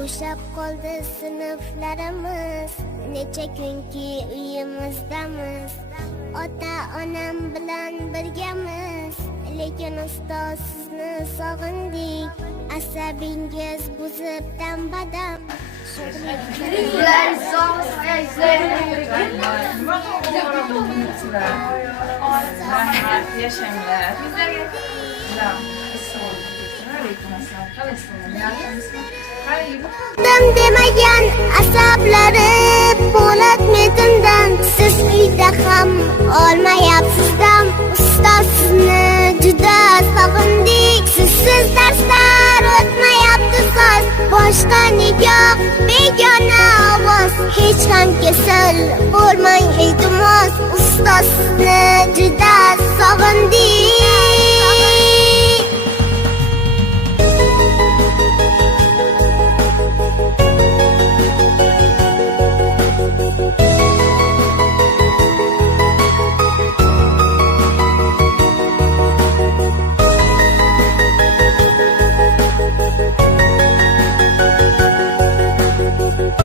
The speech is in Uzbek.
Bo'shab qoldi sinflarimiz, necha kunki uyimizdamiz. Ota-onam bilan birgamiz, lekin ustoz sizni sog'indik. Asabingiz buzib dam-badam. Yaşanglar. Demagan asablari po'lat metindan, siz uyda ham olmayapsiz dam. Ustoz sizni juda sog'indik, sizsiz darslar o'tmayapti soz. Boshqa nigoh begona ovoz, hech ham kasal bo'lmang